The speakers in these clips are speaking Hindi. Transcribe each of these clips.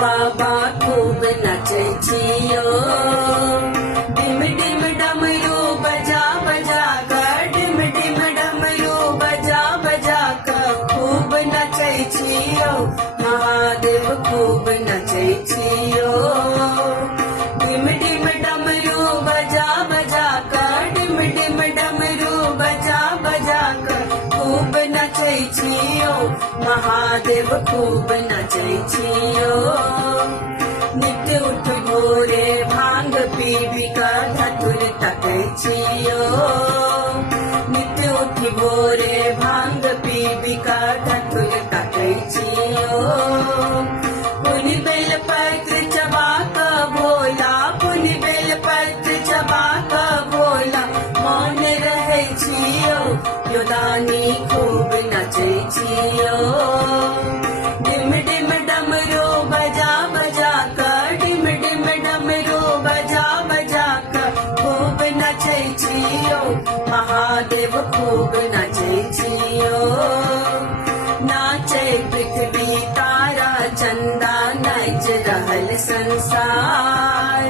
बाबा खूब नचै छियो, डिम डिम डमरू बजा बजा कर, डिम डिम डमरू बजा बजा कर खूब नचै छियो, महादेव खूब नचै छियो। डिम डिम डमरू बजा बजा कर, डिम डिम डमरू बजा बजा कर खूब नचै छियो, महादेव खूब नचै छियो। नित्य उठ भोरे भांग पीबी का धतुर तकै छियो, नित्य उठ भोरे भांग पीबी का धतुर तकै छियो। पुनि बेल पत्र चबा का भोला, पुनि बेल पत्र चबा का भोला मौन रहै छियो, योदानी खूब नचै छियो। डिम डिम डमरू बजा बजा कर, डिम डिम डमरू बजा बजा कर खूब नचै छियो, महादेव खूब नचै छियो। नाचै पृथ्वी तारा चंदा नच रहल संसार,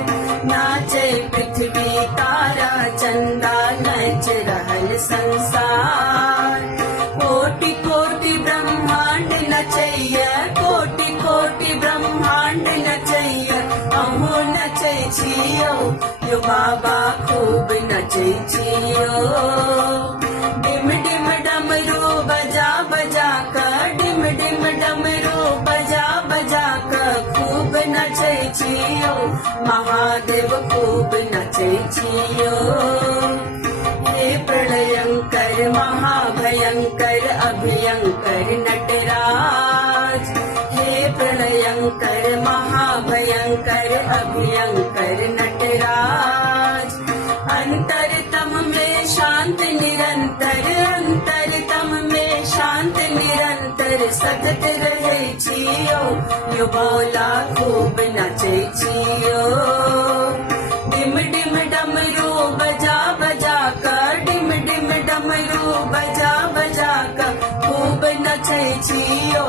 नाचै पृथ्वी तारा चंदा नच रहल संसार। कोटि कोटि ब्रह्मांड नचैया, कोटि कोटि ब्रह्मांड नचैया अहू नचै छियो, यो बाबा खूब नचै छियो। डिम डिम डमरू बजा बजा कर, डिम डिम डमरू बजा बजा कर खूब नचै छियो, महादेव खूब नचै छियो। हे प्रलयंकर महाभयंकर अभयंकर नटराज, हे प्रलयंकर महाभयंकर अभयंकर नटराज। अंतरतम में शांत निरंतर, अंतरतम में शांत निरंतर सतत रहै छियो, यो भोला खूब नचै छियो। डिम डिम डमरू बजा बजा कर, डिम डिम डमरू बजा बजा कर खूब नचै छियो,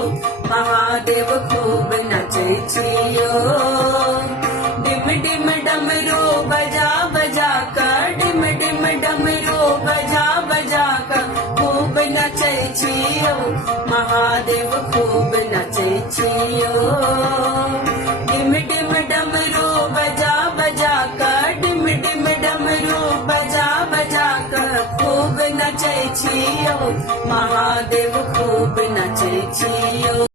महादेव खूब नचै छियो। डिम डिम डमरू बजा बजा कर, डिम डिम डमरू बजा बजा कर खूब नचै छियो, महादेव खूब नचै छियो। डिम डिम डमरू बजा बजा कर, डिम डिम डमरू बजा बजा कर खूब नचै छियो, महादेव खूब नचै छियो।